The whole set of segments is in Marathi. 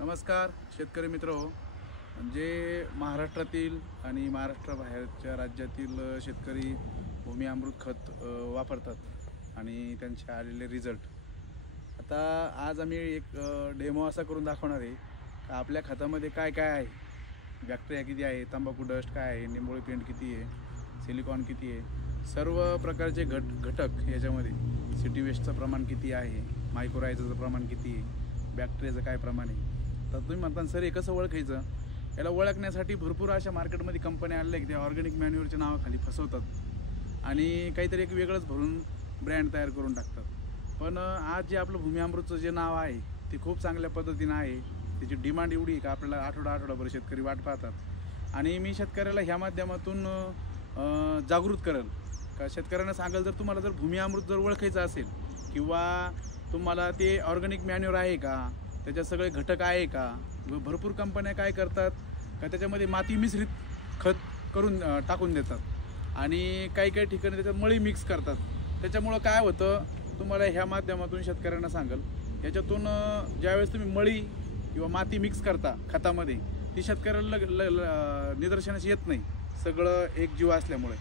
नमस्कार शेतकरी मित्र जे महाराष्ट्रातील आणि महाराष्ट्राबाहेरच्या राज्यातील शेतकरी भूमी अमृत खत वापरतात आणि त्यांचे आलेले रिझल्ट. आता आज आम्ही एक डेमो असा करून दाखवणार आहे की आपल्या खतामध्ये काय काय आहे, बॅक्टेरिया किती आहे, तंबाखू डस्ट काय आहे, निंबोळी पेंट किती आहे, सिलिकॉन किती आहे, सर्व प्रकारचे घटक याच्यामध्ये, सिटी वेस्टचं प्रमाण किती आहे, मायक्रोरायझाचं प्रमाण किती आहे, बॅक्टेरियाचं काय प्रमाण आहे. तर तुम्ही म्हणता सर हे कसं ओळखायचं, याला ओळखण्यासाठी भरपूर अशा मार्केटमध्ये कंपन्या आल्या की त्या ऑर्गॅनिक मॅन्युअरच्या नावाखाली फसवतात आणि काहीतरी एक वेगळंच भरून ब्रँड तयार करून टाकतात. पण आज जे आपलं भूमी अमृतचं जे नाव आहे ते खूप चांगल्या पद्धतीनं आहे. त्याची डिमांड एवढी आहे का आपल्याला आठवडाभर शेतकरी वाट पाहतात आणि मी शेतकऱ्याला ह्या माध्यमातून जागृत करेल का, शेतकऱ्यांना सांगाल जर तुम्हाला जर भूमी अमृत जर ओळखायचं असेल किंवा तुम्हाला ते ऑर्गॅनिक मॅन्युअर आहे का, त्याच्यात सगळे घटक आहे का. भरपूर कंपन्या काय करतात का त्याच्यामध्ये माती मिश्रित खत करून टाकून देतात आणि काही काही ठिकाणी त्याच्यात मळी मिक्स करतात. त्याच्यामुळं काय होतं तुम्हाला ह्या माध्यमातून शेतकऱ्यांना सांगाल, याच्यातून ज्यावेळेस तुम्ही मळी किंवा माती मिक्स करता खतामध्ये ती शेतकऱ्याला निदर्शनास येत नाही, सगळं एक जीव असल्यामुळे.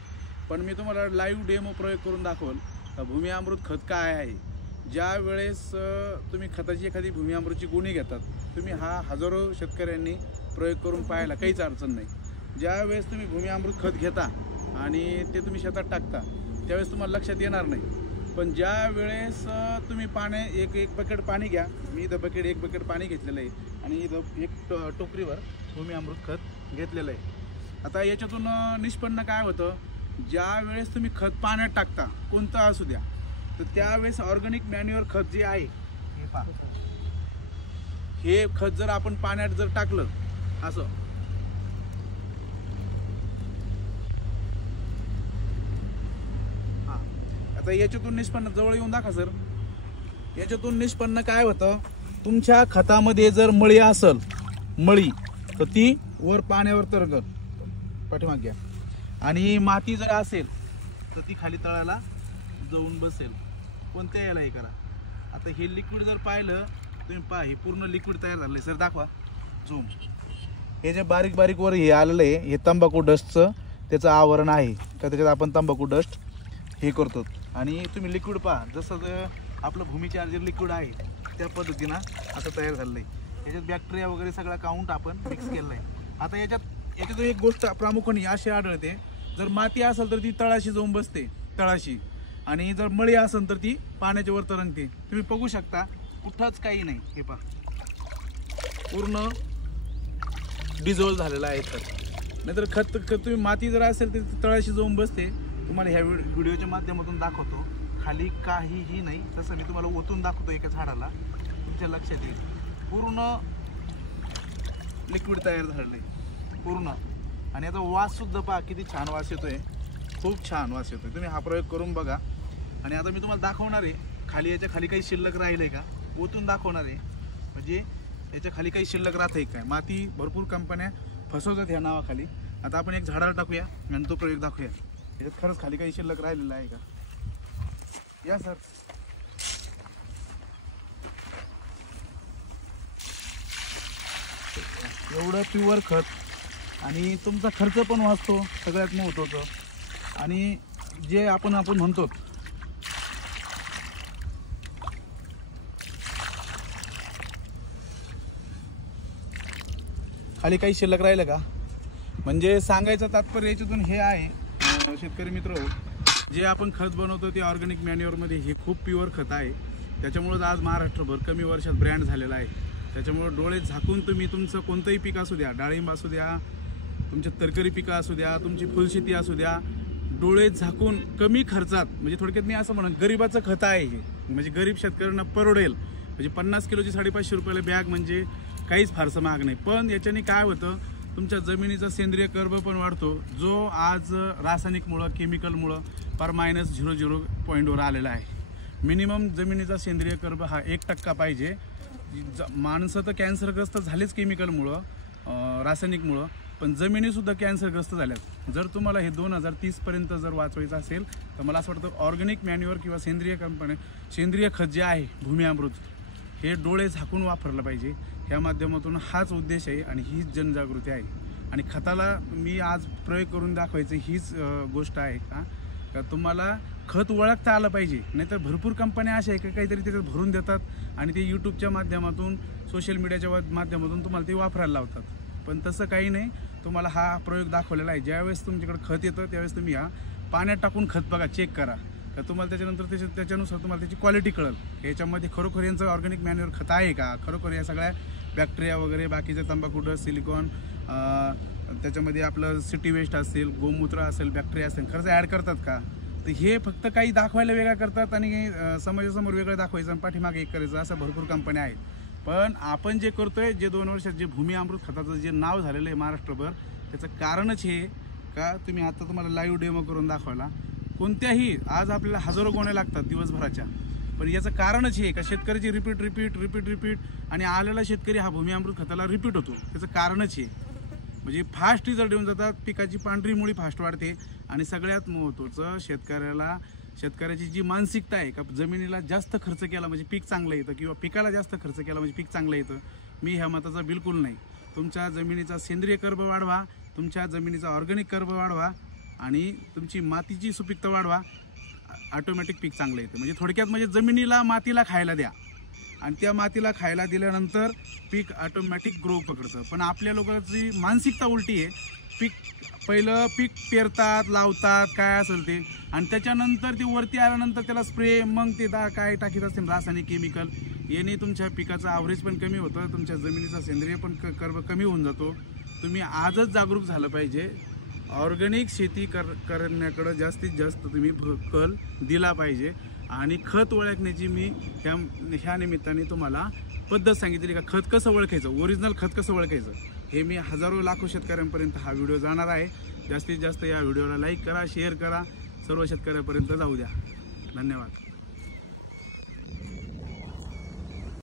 पण मी तुम्हाला लाईव्ह डेमो प्रयोग करून दाखवल का भूमी अमृत खत काय आहे. ज्या वेळेस तुम्ही खताची एखादी भूमी अमृतची गुणी घेतात, तुम्ही हा हजारो शेतकऱ्यांनी प्रयोग करून पाहायला काहीच अडचण नाही. ज्या वेळेस तुम्ही भूमी अमृत खत घेता आणि ते तुम्ही शेतात टाकता त्यावेळेस तुम्हाला लक्षात येणार नाही. पण ज्या वेळेस तुम्ही एक बकेट पाणी घ्या, मी इथं एक बकेट पाणी घेतलेलं आहे आणि इथं एक टोकरीवर भूमी अमृत खत घेतलेलं आहे. आता याच्यातून निष्पन्न काय होतं, ज्या वेळेस तुम्ही खत पाण्यात टाकता कोणतं असू द्या, तर त्यावेळेस ऑर्गॅनिक मॅन्युअर खत जे आहे हे पहा, हे खत जर आपण पाण्यात जर टाकलं असं, आता याच्यातून निष्पन्न जवळ येऊन दाखवा सर. याच्यातून निष्पन्न काय होतं, तुमच्या खतामध्ये जर मळी असेल, मळी तर ती वर पाण्यावर तरंगल, पाठीमाग घ्या, आणि माती जर असेल तर ती खाली तळाला जाऊन बसेल. कोणत्या याला हे करा. आता हे लिक्विड जर पाहिलं तुम्ही पहा, हे पूर्ण लिक्विड तयार झालंय सर, दाखवा झूम. हे जे बारीक बारीक वर हे आलेलं आहे हे तंबाखू डस्टचं त्याचं आवरण आहे का, त्याच्यात आपण तंबाखू डस्ट हे करतो. आणि तुम्ही लिक्विड पहा, जसं आपलं भूमी चार्जर लिक्विड आहे त्या पद्धतीनं असं तयार झालं आहे. याच्यात बॅक्टेरिया वगैरे सगळा काउंट आपण मिक्स केलेला आहे. आता याच्यात एक गोष्ट प्रामुख्याने अशी आढळते, जर माती असेल तर ती तळाशी जाऊन बसते, तळाशी, आणि जर मळी असेल तर ती पाण्याच्या वर तरंगते. तुम्ही बघू शकता कुठंच काही नाही, हे पहा पूर्ण डिझॉल्व झालेला आहे खत. नाहीतर खत तुम्ही माती जर असेल तर तळाशी जाऊन बसते. तुम्हाला ह्या व्हिडिओच्या माध्यमातून दाखवतो, खाली काहीही नाही, तसं मी तुम्हाला ओतून दाखवतो एका झाडाला, तुमच्या लक्षात येईल. पूर्ण लिक्विड तयार झालेलं आहे पूर्ण. आणि याचा वास सुद्धा पहा किती छान वास येतोय, खूप छान वास येतोय. तुम्ही हा प्रयोग करून बघा. आणि आता मी तुम्हाला दाखवणार आहे खाली, याच्या खाली काही शिल्लक राहिलं आहे का, ओतून दाखवणार आहे, म्हणजे याच्या खाली काही शिल्लक राहते काय. माती भरपूर कंपन्या फसवतात ह्या नावाखाली. आता आपण एक झाडाला टाकूया आणि तो प्रयोग दाखवूया, याच्यात खरंच खाली काही शिल्लक राहिलेलं आहे का. या सर, एवढं प्युअर खत आणि तुमचा खर्च पण वाचतो सगळ्यात महत्त्वाचं. आणि जे आपण म्हणतो खाली काही शिल्लक राहिलं का, म्हणजे सांगायचं तात्पर्य याच्यातून हे आहे शेतकरी मित्र, जे आपण खत बनवतो ते ऑर्गॅनिक मॅन्युअरमध्ये हे खूप प्युअर खत आहे. त्याच्यामुळंच आज महाराष्ट्रभर कमी वर्षात ब्रँड झालेला आहे. त्याच्यामुळं डोळे झाकून तुम्ही तुमचं कोणतंही पीक असू द्या, डाळिंब असू द्या, तुमचे तरकारी पिकं असू द्या, तुमची फुलशेती असू द्या, डोळे झाकून कमी खर्चात, म्हणजे थोडक्यात मी असं म्हणून गरिबाचं खत आहे हे, म्हणजे गरीब शेतकऱ्यांना परवडेल. म्हणजे 50 किलोची 550 रुपयाला बॅग म्हणजे काहीच फारसं महाग नाही. पण याच्याने काय होतं, तुमच्या जमिनीचा सेंद्रिय कर्ब पण वाढतो, जो आज रासायनिकमुळं केमिकलमुळं पर -00 पॉईंटवर आलेला आहे. मिनिमम जमिनीचा सेंद्रिय कर्ब हा 1% पाहिजे. माणसं तर कॅन्सरग्रस्त झालेच केमिकलमुळं, रासायनिकमुळं, पण जमिनीसुद्धा कॅन्सरग्रस्त झाल्यात. जर तुम्हाला हे 2030पर्यंत जर वाचवायचं असेल तर मला असं वाटतं ऑर्गॅनिक मॅन्युअर किंवा सेंद्रिय खत जे आहे भूमी अमृत हे डोळे झाकून वापरलं पाहिजे. ह्या माध्यमातून हाच उद्देश आहे आणि हीच जनजागृती आहे. आणि खताला मी आज प्रयोग करून दाखवायचं हीच गोष्ट आहे का तुम्हाला खत ओळखता आलं पाहिजे. नाहीतर भरपूर कंपन्या अशा आहे का काहीतरी त्याच्यात भरून देतात आणि ते यूट्यूबच्या माध्यमातून सोशल मीडियाच्या माध्यमातून तुम्हाला ते वापरायला लावतात. पण तसं काही नाही. तुम्हाला हा प्रयोग दाखवलेला आहे. ज्यावेळेस तुमच्याकडे खत येतं त्यावेळेस तुम्ही हा पाण्यात टाकून खत बघा, चेक करा का तुम्हाला त्याच्यानंतर त्याच्यानुसार तुम्हाला त्याची क्वालिटी कळेल. याच्यामध्ये खरोखर यांचं ऑर्गॅनिक मॅन्युअर खत आहे का, खरोखर या सगळ्या बॅक्टेरिया वगैरे बाकीचे तंबाखू, सिलिकॉन, त्याच्यामध्ये आपलं सिटी वेस्ट असेल, गोमूत्र असेल, बॅक्टेरिया असेल खरंच ॲड करतात का. तर हे फक्त काही दाखवायला वेगळं करतात आणि समाजासमोर वेगळं दाखवायचं आणि पाठीमागे एक करायचं, असं भरपूर कंपन्या आहेत. पण आपण जे करतोय, जे 2 वर्षात जे भूमी अमृत खताचं जे नाव झालेलं आहे महाराष्ट्रभर, त्याचं कारणच हे का तुम्ही आता तुम्हाला लाईव्ह डेमो करून दाखवायला कोणत्याही आज आपल्याला हजारो गोण्या लागतात दिवसभराच्या. पण याचं कारणच हे का शेतकऱ्याची रिपीट आणि आलेला शेतकरी हा भूमी अमृत खताला रिपीट होतो. त्याचं कारणच हे म्हणजे फास्ट रिझल्ट येऊन जातात. पिकाची पांढरी मुळी फास्ट वाढते आणि सगळ्यात महत्त्वाचं शेतकऱ्याची जी मानसिकता आहे का जमिनीला जास्त खर्च केला म्हणजे पीक चांगलं येतं किंवा पिकाला जास्त खर्च केला म्हणजे पीक चांगलं येतं. मी ह्या मताचा बिलकुल नाही. तुमच्या जमिनीचा सेंद्रिय कर्ब वाढवा, तुमच्या जमिनीचा ऑर्गॅनिक कर्ब वाढवा आणि तुमची मातीची सुपीकता वाढवा, ऑटोमॅटिक पीक चांगलं येतं. म्हणजे थोडक्यात म्हणजे जमिनीला मातीला खायला द्या आणि त्या मातीला खायला दिल्यानंतर पीक ऑटोमॅटिक ग्रो पकडतं. पण आपल्या लोकांची मानसिकता उलटी आहे. पहिलं पीक पेरतात, लावतात, काय असेल ते, आणि त्याच्यानंतर ते वरती आल्यानंतर त्याला स्प्रे, मग ते काय टाकीत असतील रासायनिक केमिकल, याने तुमच्या पिकाचं ॲव्हरेज पण कमी होतं, तुमच्या जमिनीचा सेंद्रिय पण कर्ब कमी होऊन जातो. तुम्ही आजच जागरूक झालं पाहिजे. ऑर्गॅनिक शेती करण्याकडं जास्तीत जास्त तुम्ही कल दिला पाहिजे. आणि खत ओळखण्याची मी ह्या निमित्ताने तुम्हाला पद्धत सांगितली का खत कसं ओळखायचं, ओरिजिनल खत कसं ओळखायचं, हे मी हजारो लाखो शेतकऱ्यांपर्यंत हा व्हिडिओ जाणार आहे. जास्तीत जास्त या व्हिडिओला लाईक करा, शेअर करा, सर्व शेतकऱ्यांपर्यंत जाऊ द्या. धन्यवाद.